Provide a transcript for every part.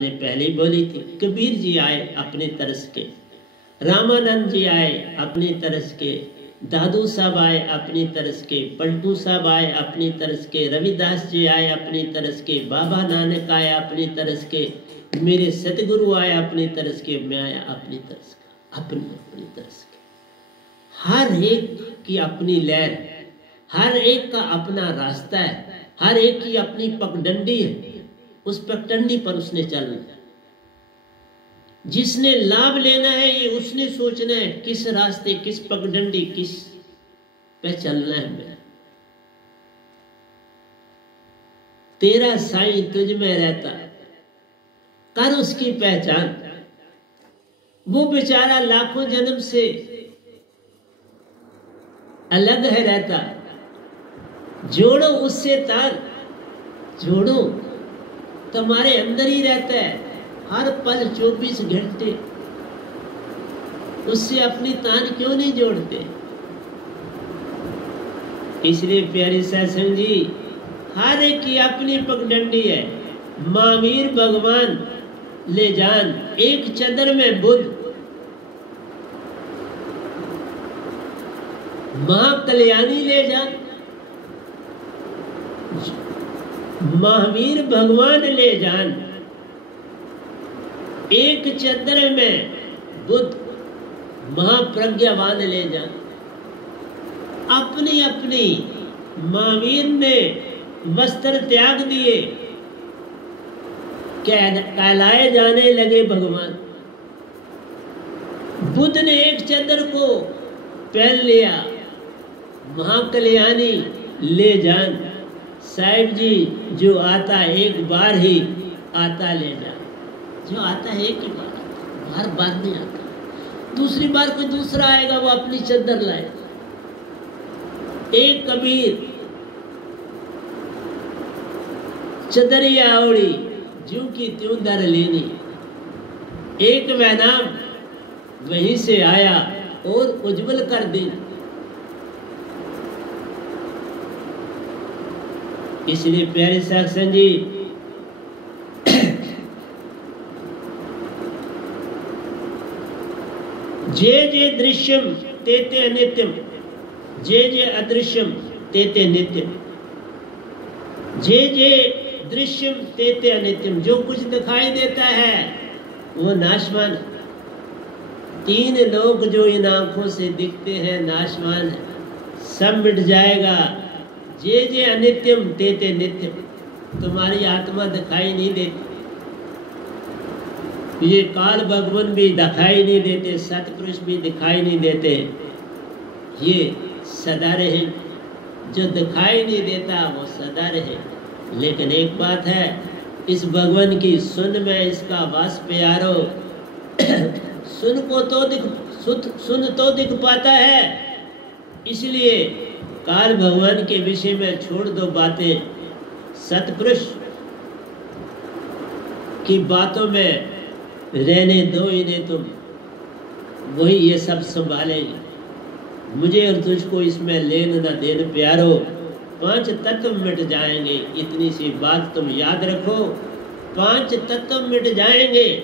ने पहले बोली थी। कबीर जी आए अपने तरस के, रामानंद जी आए अपनी तरस के, दादू साहब आए अपनी तरस के, पलटू साहब आए अपनी तरस के, रविदास जी आए अपनी तरस के, बाबा नानक आए अपनी तरस के, मेरे सतगुरु आए अपनी तरस के, मैं आया अपनी तरस का, अपनी तरस के। हर एक की अपनी लहर, हर एक का अपना रास्ता है, हर एक की अपनी पगडंडी है। उस पगडंडी पर उसने चलना है। जिसने लाभ लेना है ये उसने सोचना है किस रास्ते, किस पगडंडी, किस पे चलना है। मैं तेरा साईं तुझ में रहता, कर उसकी पहचान। वो बेचारा लाखों जन्म से अलग है रहता, जोड़ो उससे तार, जोड़ो तुम्हारे अंदर ही रहता है हर पल 24 घंटे। उससे अपनी तान क्यों नहीं जोड़ते? इसलिए प्यारे सत्संग जी, हर एक की अपनी पगडंडी है। महावीर भगवान ले जान, एक चदर में बुद्ध, महाकल्याणी ले जान। महावीर भगवान ले जान, एक चदर में बुद्ध, महाप्रज्ञावान ले जान। अपनी अपनी महावीर ने वस्त्र त्याग दिए, कहलाए जाने लगे भगवान। बुद्ध ने एक चदर को पहन लिया, महाकल्याणी ले जान। साहिब जी, जो आता एक बार ही आता ले जा, जो आता है एक ही बार आता, हर बार नहीं आता। दूसरी बार कोई दूसरा आएगा, वो अपनी चद्दर लाएगा। एक कबीर चदरिया ओढ़ी, ज्यों की त्यों दर लेनी। एक वैनाम वहीं से आया और उज्जवल कर दी। इसलिए प्यारे सत्संग जी, जे जे दृश्यम तेते अनित्यम, जे जे अदृश्यम तेते नित्यम। जे जे दृश्यम तेते अनित्यम, जो कुछ दिखाई देता है वो नाशवान। तीन लोग जो इन आंखों से दिखते हैं नाशवान है, सब मिट जाएगा। जे जे अनित्यम तेते नित्यम, तुम्हारी आत्मा दिखाई नहीं देती, ये काल भगवान भी दिखाई नहीं देते, सतपुरुष भी दिखाई नहीं देते, ये सदा रहे। जो दिखाई नहीं देता वो सदा रहे। लेकिन एक बात है, इस भगवान की सुन में इसका वास प्यारो। सुन तो दिख पाता है। इसलिए काल भगवान के विषय में छोड़ दो बातें, सतपुरुष की बातों में रहने दो इन्हें तुम, वही ये सब संभालेंगे। मुझे और तुझको इसमें लेन न देन प्यारो, 5 तत्व मिट जाएंगे। इतनी सी बात तुम याद रखो, 5 तत्व मिट जाएंगे।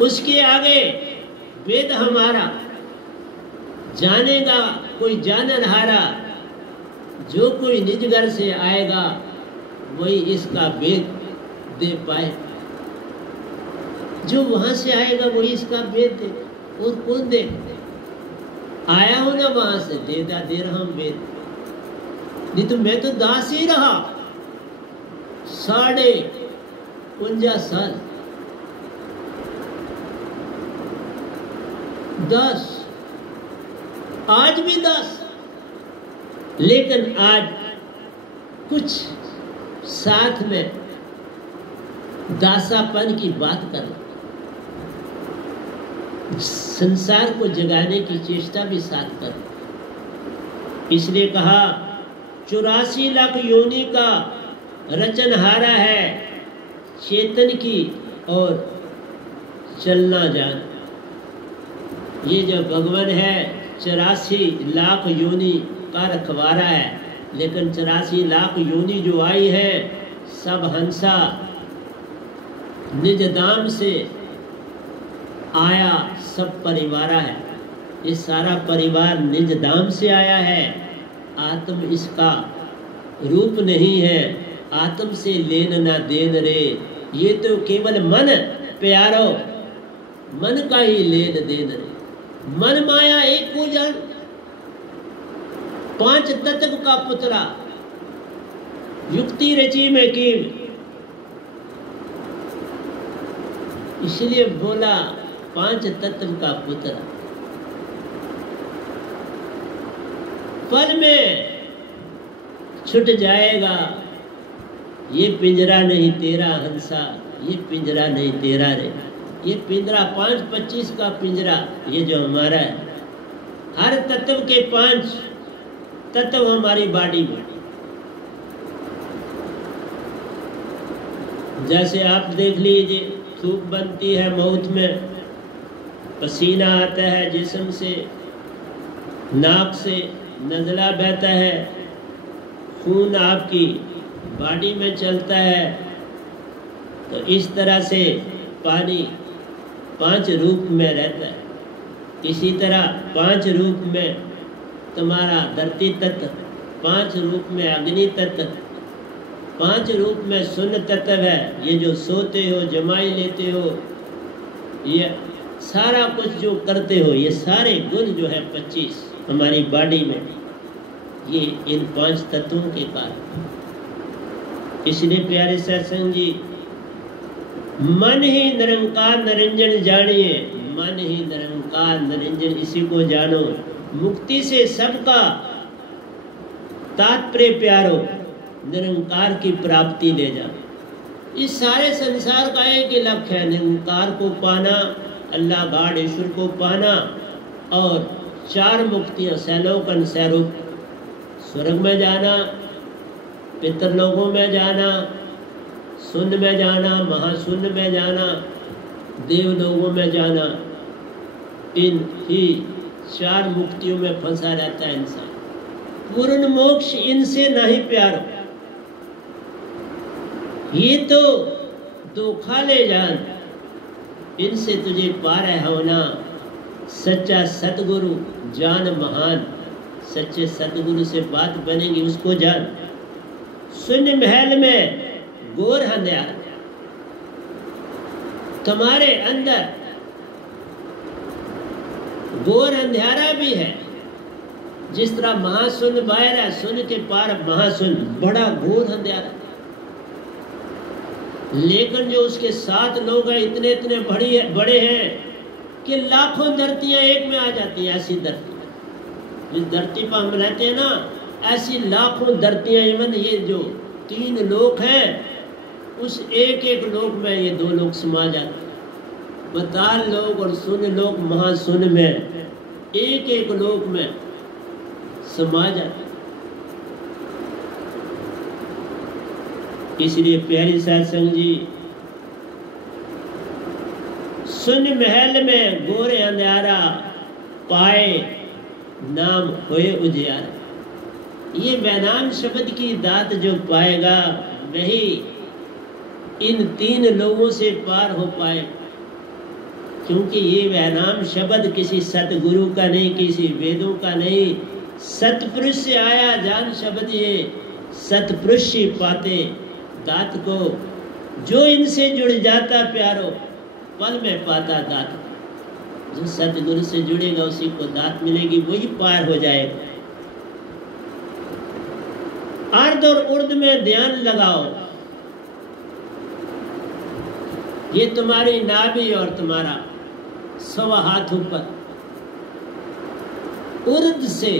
उसके आगे वेद हमारा जानेगा कोई जानन हारा। जो कोई निज घर से आएगा वही इसका वेद दे पाए। जो वहां से आएगा वही इसका वेद दे। और कौन दे? आया हो ना वहां से, दे रहा हूं वेद। नहीं तो मैं तो दास ही रहा 55 साल। 10, आज भी 10, लेकिन आज कुछ साथ में दासापन की बात कर, संसार को जगाने की चेष्टा भी साथ कर। इसलिए कहा 84 लाख योनि का रचनहारा है चेतन की और चलना जान। ये जो भगवान है 84 लाख योनि का रखवारा है, लेकिन 84 लाख योनि जो आई है सब हंसा निज धाम से आया सब परिवार है। ये सारा परिवार निज धाम से आया है। आत्म इसका रूप नहीं है, आत्म से लेन ना देन रे। ये तो केवल मन प्यारो, मन का ही लेन देन रे। मन माया एक को जान, पांच तत्व का पुतला, युक्ति रची में कीम। इसलिए बोला पांच तत्व का पुतला। पल में छूट जाएगा, ये पिंजरा नहीं तेरा हंसा, ये पिंजरा नहीं तेरा रे। ये पिंजरा 5-25 का पिंजरा, ये जो हमारा है, हर तत्व के 5 तत्व हमारी बॉडी में। जैसे आप देख लीजिए, धूप बनती है मौत में, पसीना आता है जिस्म से, नाक से नज़ला बहता है, खून आपकी बॉडी में चलता है। तो इस तरह से पानी 5 रूप में रहता है। इसी तरह 5 रूप में तुम्हारा धरती तत्व, 5 रूप में अग्नि तत्व, 5 रूप में शून्य तत्व है। ये जो सोते हो, जमाई लेते हो, ये सारा कुछ जो करते हो, ये सारे गुण जो है 25 हमारी बॉडी में, ये इन 5 तत्वों के कारण। इसलिए प्यारे सत्संग जी, मन ही निरंकार निरंजन जानिए, मन ही निरंकार निरंजन इसी को जानो। मुक्ति से सबका तात्पर्य प्यारो, निरंकार की प्राप्ति ले जा। इस सारे संसार का एक ही लक्ष्य है, निरंकार को पाना, अल्लाह गाढ़ ईश्वर को पाना। और 4 मुक्तियां, सैलोकन सैरूप, स्वर्ग में जाना, पितरलोकों में जाना, शून्य में जाना, महाशून्य में जाना, देवलोकों में जाना। इन ही 4 मुक्तियों में फंसा रहता है इंसान। पूर्ण मोक्ष इनसे नहीं प्यारो, ये तो धोखा ले जान, इनसे तुझे पार है होना। सच्चा सतगुरु जान महान, सच्चे सतगुरु से बात बनेगी उसको जान। शून्य महल में गोर अंधेरा, तुम्हारे अंदर गोर अंधेरा भी है। जिस तरह महाशून्य बाहर है, शून्य के पार महाशून्य, बड़ा घोर अंधेरा। लेकिन जो उसके साथ लोग हैं, इतने इतने बड़े हैं कि लाखों धरतियां एक में आ जाती हैं। ऐसी धरती, जिस धरती पर हम रहते हैं ना, ऐसी लाखों धरतियां। इवन ये जो 3 लोक हैं, उस एक एक लोक में ये 2 लोक समा जाते हैं। बताल लोक और शून्य लोक, महाशून्य में एक एक लोक में समा जाते। इसलिए प्यारी सत्संग जी, शून्य महल में गोरे अंधारा, पाए नाम होए उजियारा। ये वैनाम शब्द की दात जो पाएगा, वही इन 3 लोगों से पार हो पाए। क्योंकि ये वैनाम शब्द किसी सतगुरु का नहीं, किसी वेदों का नहीं, सतपुरुष से आया जान शब्द। ये सतपुरुष ही पाते दात को, जो इनसे जुड़ जाता प्यारो, पल में पाता दात। जो सतगुरु से जुड़ेगा उसी को दात मिलेगी, वही पार हो जाएगा। अर्ध और उर्ध में ध्यान लगाओ। ये तुम्हारी नाभि और तुम्हारा 100 हाथ ऊपर, उर्ध से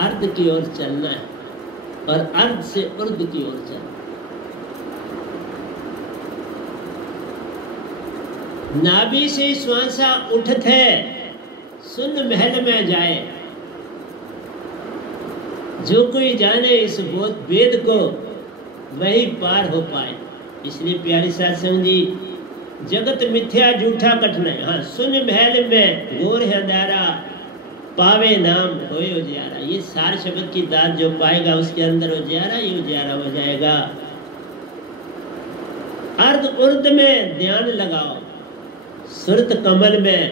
अर्ध की ओर चलना है और अर्ध से उर्ध की ओर चलना। नाभि से श्वासा उठत है, शून्य महल में जाए। जो कोई जाने इस वेद को, वही पार हो पाए। इसलिए प्यारी सत्संग जी, जगत मिथ्या झूठा कठिनाई, हाँ शून्य महल में घोर अंधारा, पावे नाम होए उजियारा। ये सार शब्द की दात जो पाएगा, उसके अंदर उजियारा ही उजियारा हो जाएगा। अर्ध उर्ध में ध्यान लगाओ, सुरत कमल में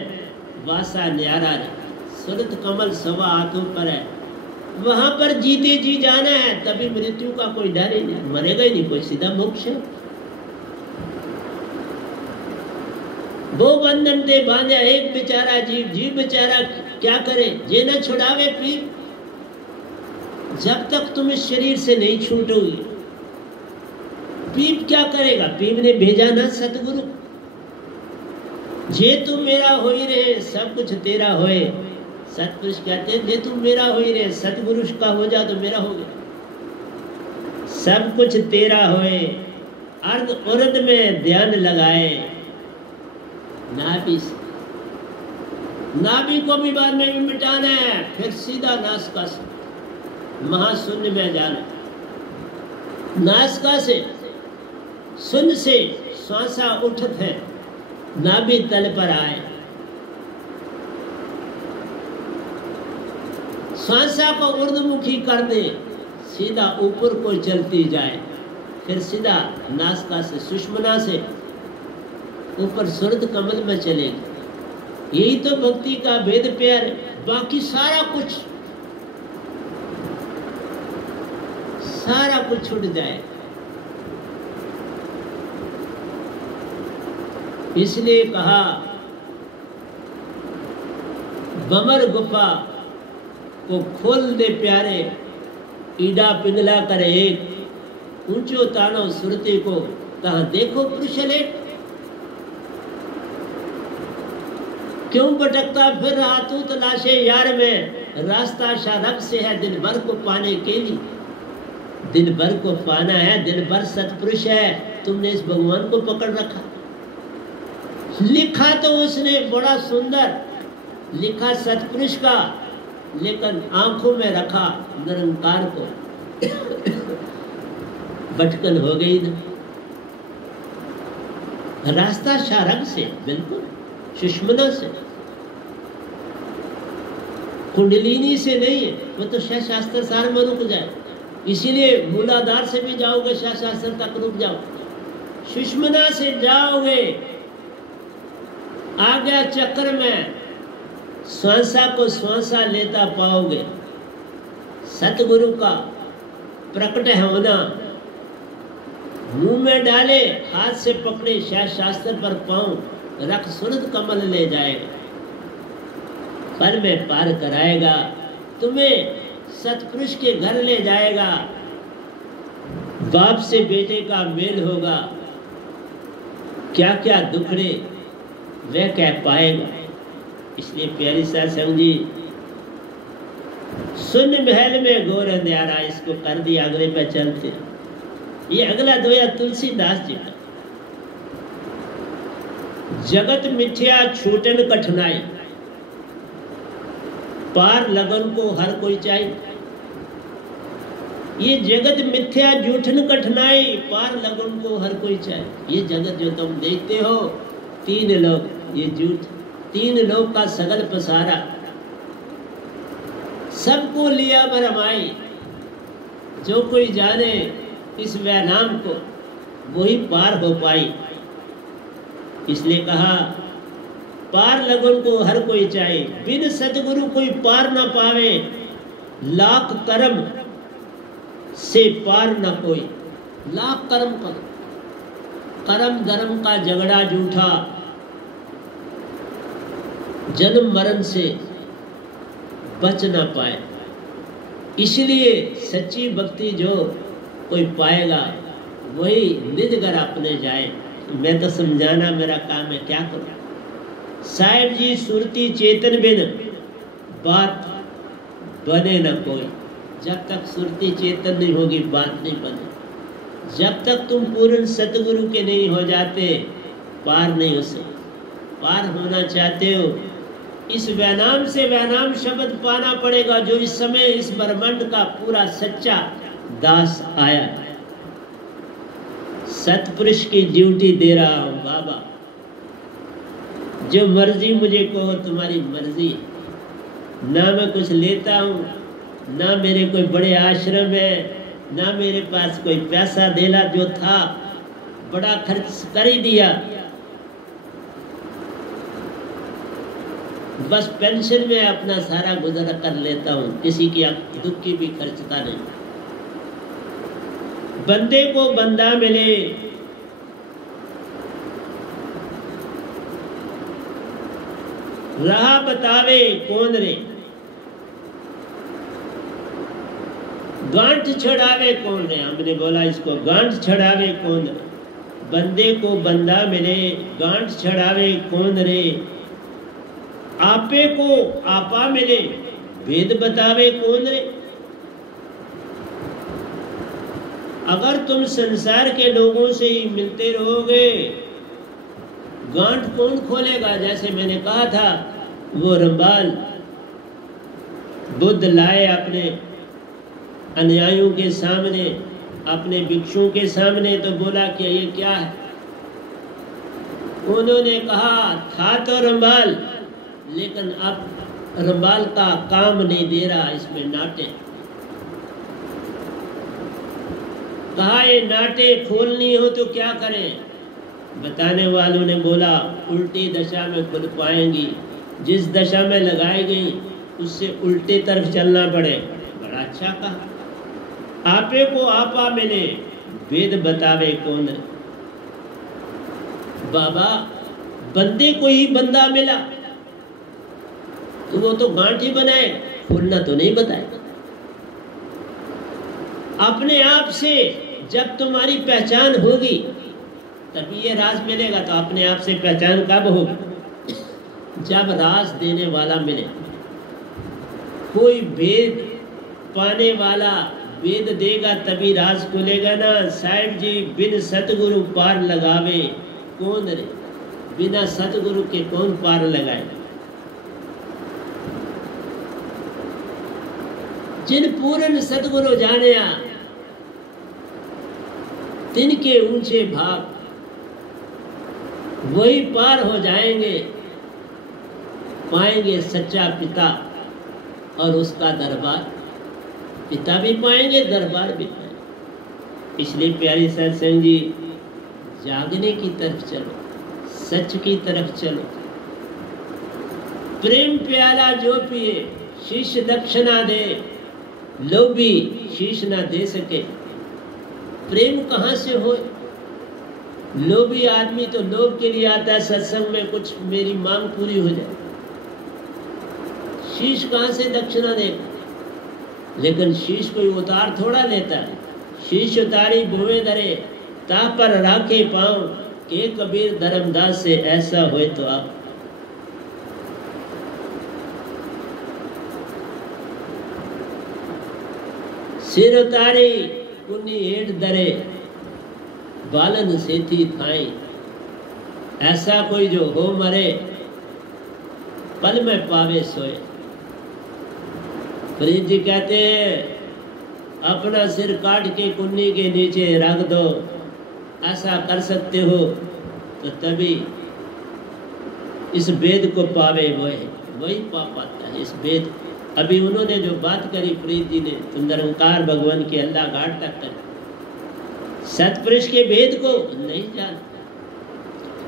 वासा न्यारा रे। सुरत कमल सवा आंखों पर है, वहां पर जीते जी जाना है, तभी मृत्यु का कोई डर ही नहीं, मरेगा ही नहीं कोई, सीधा मोक्ष है। वो बंधन ते बांधा एक बेचारा जीव, जीव बेचारा क्या करे, जे न छुड़ावे पीर। जब तक तुम इस शरीर से नहीं छूटोगी, पीप क्या करेगा? पीप ने भेजा ना सतगुरु, जे तुम मेरा हो ही रहे सब कुछ तेरा होए। सतपुरुष कहते हैं जे तुम मेरा हो ही रहे, सतगुरु का हो जा तो मेरा हो गया। सब कुछ तेरा होए, अर्ध उर्ध में ध्यान लगाए। नाभि से, नाभि को भी बाद में भी मिटाना है, फिर सीधा नासिका से महाशून्य में जाना। नासिका से शून्य से श्वासा उठत है, नाभि तल पर आए। श्वासा को ऊर्ध्वमुखी कर दे, सीधा ऊपर को चलती जाए, फिर सीधा नासिका से सुषुम्ना से ऊपर सुरत कमल में चलेगी। यही तो भक्ति का भेद प्यार। बाकी सारा कुछ छूट जाए। इसलिए कहा बमर गुफा को खोल दे प्यारे, ईडा पिंगला करे एक, ऊंचो तानो सुरती को कहा देखो पुरुष लेट। क्यों भटकता फिर रहा तू तलाशे यार में, रास्ता शारक से है दिन भर को पाने के लिए। दिन भर को पाना है, दिन भर सतपुरुष है, तुमने इस भगवान को पकड़ रखा। लिखा तो उसने बड़ा सुंदर लिखा सतपुरुष का, लेकिन आंखों में रखा निरंकार को। भटकन हो गई ना। रास्ता शारक से, बिल्कुल सुषुम्ना से, कुंडलिनी से नहीं है। वो तो शास्त्र सार में रुक जाए, इसीलिए मूलाधार से भी जाओगे शास्त्र तक रुक जाओ। सुषुम्ना से जाओगे, आ गया चक्र में, श्वासा को श्वासा लेता पाओगे। सतगुरु का प्रकट होना, मुंह में डाले, हाथ से पकड़े, शास्त्र पर पांव रख, सुरत कमल ले जाएगा, पर में पार कराएगा, तुम्हें सतपुरुष के घर ले जाएगा। बाप से बेटे का मेल होगा, क्या क्या दुखड़े वह कह पाएगा। इसलिए प्यारी सत्संग जी, सुन महल में गोर अंधियारा, इसको कर दिया, अगले पे चलते। ये अगला दोया तुलसीदास जी का। जगत मिथ्या छूटन कठिनाई, पार लगन को हर कोई चाहिए। ये जगत मिथ्या झूठन कठिनाई, पार लगन को हर कोई चाहिए। ये जगत जो तुम देखते हो, तीन लोग, ये झूठ, तीन लोग का सगल पसारा, सबको लिया भरमाई। जो कोई जाने इस वैनाम को, वही पार हो पाई। इसलिए कहा पार लगन को हर कोई चाहे, बिन सतगुरु कोई पार ना पावे। लाख कर्म से पार न कोई, लाख कर्म करो, कर्म धर्म का झगड़ा झूठा, जन्म मरण से बच ना पाए। इसलिए सच्ची भक्ति जो कोई पाएगा, वही निज घर अपने जाए। मैं तो समझाना मेरा काम है, क्या करूं। साहिब जी, सुरती चेतन बिन बात बने न कोई। जब तक सुरती चेतन नहीं होगी, बात नहीं बने। जब तक तुम पूर्ण सतगुरु के नहीं हो जाते, पार नहीं हो सकते। पार होना चाहते हो, इस वैनाम से वैनाम शब्द पाना पड़ेगा, जो इस समय इस ब्रह्मांड का पूरा सच्चा दास आया। सतपुरुष की ड्यूटी दे रहा हूं बाबा, जो मर्जी मुझे कहो, तुम्हारी मर्जी। ना मैं कुछ लेता हूँ, ना मेरे कोई बड़े आश्रम है, ना मेरे पास कोई पैसा देला जो था बड़ा खर्च कर ही दिया, बस पेंशन में अपना सारा गुजारा कर लेता हूँ, किसी की दुख की भी खर्चता नहीं। बंदे को बंदा मिले, राह बतावे कौन रे, गांठ छड़ावे कौन रे। हमने बोला इसको, गांठ छड़ावे कौन रे। बंदे को बंदा मिले, गांठ छड़ावे कौन रे। आपे को आपा मिले, भेद बतावे कौन रे। अगर तुम संसार के लोगों से ही मिलते रहोगे, गांठ कौन खोलेगा। जैसे मैंने कहा था, वो रंबाल बुद्ध लाए अपने अनुयायियों के सामने, अपने भिक्षुओं के सामने, तो बोला कि ये क्या है। उन्होंने कहा था तो रंबाल, लेकिन अब रंबाल का काम नहीं दे रहा, इसमें नाटे। कहा ये नाटे खोलनी हो तो क्या करें। बताने वालों ने बोला उल्टी दशा में खुल पाएंगी, जिस दशा में लगाई गई उससे उल्टे तरफ चलना पड़े। बड़ा अच्छा कहा। आपे को आपा मिले, वेद बतावे कौन। बाबा बंदे को ही बंदा मिला तो वो तो गांठ ही बनाए, खोलना तो नहीं बताए। अपने आप से जब तुम्हारी पहचान होगी तभी ये राज मिलेगा। तो अपने आप से पहचान कब होगी? जब राज देने वाला मिले। कोई वेद पाने वाला वेद देगा तभी राज खुलेगा ना। साहिब जी, बिन सतगुरु पार लगावे कौन रे। बिना सतगुरु के कौन पार लगाए। जिन पूर्ण सतगुरु जानिया, तिनके ऊंचे भाग, वही पार हो जाएंगे, पाएंगे सच्चा पिता और उसका दरबार। पिता भी पाएंगे, दरबार भी पाएंगे। इसलिए प्यारी सत्संग जी, जागने की तरफ चलो, सच की तरफ चलो। प्रेम प्याला जो पिए, शीश दक्षिणा दे, लोभी शीश ना दे सके। प्रेम कहाँ से हो? लोभी आदमी तो लोभ के लिए आता है सत्संग में, कुछ मेरी मांग पूरी हो जाए। शीश कहाँ से दक्षिणा देगा? लेकिन शीश कोई उतार थोड़ा लेता है। शीश उतारी भुवे धरे, ता पर राखे पाँव, के कबीर धर्मदास से ऐसा होए तो आप। सिर उतारी कुन्नी हेठ धरे, बालन सेती थाई। ऐसा कोई जो हो मरे, पल में पावे सोए। फरीद जी कहते हैं, अपना सिर काट के कुन्नी के नीचे रख दो। ऐसा कर सकते हो तो तभी इस वेद को पावे, वही पा पाता है इस वेद। अभी उन्होंने जो बात करी फरीद जी ने, तो निरंकार भगवान के अल्लाह घाट तक कर सतपुरुष के वेद को नहीं जानता,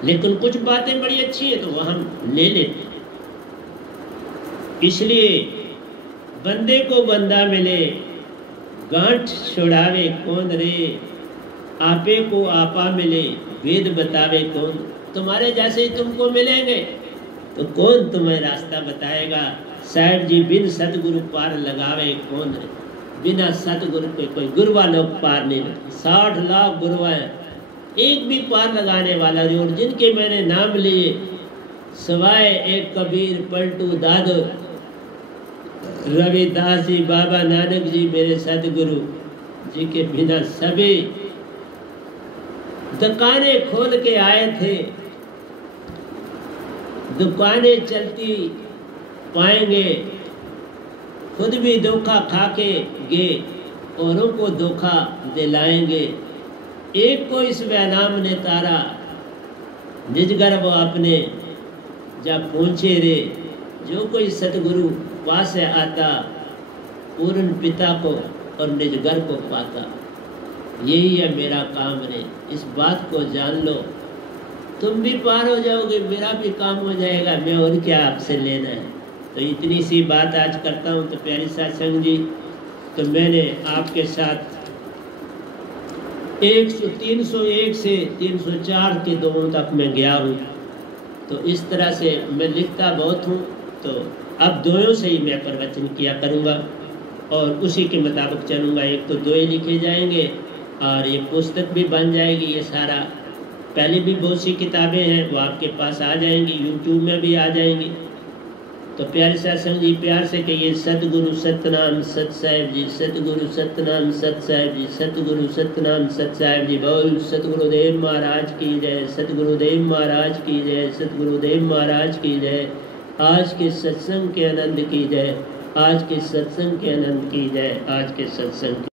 लेकिन कुछ बातें बड़ी अच्छी है तो वह हम ले लेते। इसलिए बंदे को बंदा मिले, गांठ छुड़ावे कौन रे। आपे को आपा मिले, वेद बतावे कौन। तुम्हारे जैसे ही तुमको मिलेंगे तो कौन तुम्हें रास्ता बताएगा। साहिब जी, बिन सतगुरु पार लगावे कौन रे। बिना सतगुरु के कोई गुरुवा लोग पार नहीं लगते। 60 लाख गुरुआ हैं, एक भी पार लगाने वाला नहीं। और जिनके मैंने नाम लिए, सवाए एक कबीर, पलटू दादो, रविदास जी, बाबा नानक जी, मेरे सतगुरु जी के बिना सभी दुकानें खोल के आए थे। दुकानें चलती पाएंगे, खुद भी धोखा खा के गे, औरों को धोखा दिलाएंगे। एक को इस वैनाम ने तारा, निजगर वो अपने जब पहुँचे रे। जो कोई सतगुरु पास से आता, पूर्ण पिता को और निजगर को पाता। यही है मेरा काम रे, इस बात को जान लो, तुम भी पार हो जाओगे, मेरा भी काम हो जाएगा, मैं और क्या आपसे लेना है। तो इतनी सी बात आज करता हूँ। तो प्यारी सत्संग जी, तो मैंने आपके साथ 301 से 304 के दोनों तक मैं गया हूँ। तो इस तरह से मैं लिखता बहुत हूँ, तो अब दोयों से ही मैं प्रवचन किया करूँगा और उसी के मुताबिक चलूँगा। एक तो दोए लिखे जाएंगे और ये पुस्तक भी बन जाएगी। ये सारा पहले भी बहुत सी किताबें हैं, वो आपके पास आ जाएंगी, यूट्यूब में भी आ जाएंगी। तो प्यारे सत्संग जी, प्यार से कहिए सतगुरु सतनाम सत साहिब जी, सतगुरु सतनाम सत साहिब जी, सतगुरु सतनाम सत साहिब जी। बोल सतगुरुदेव महाराज की जय, सतगुरुदेव महाराज की जय, सतगुरुदेव महाराज की जय। आज के सत्संग के आनंद की जय, आज के सत्संग के आनंद की जय, आज के सत्संग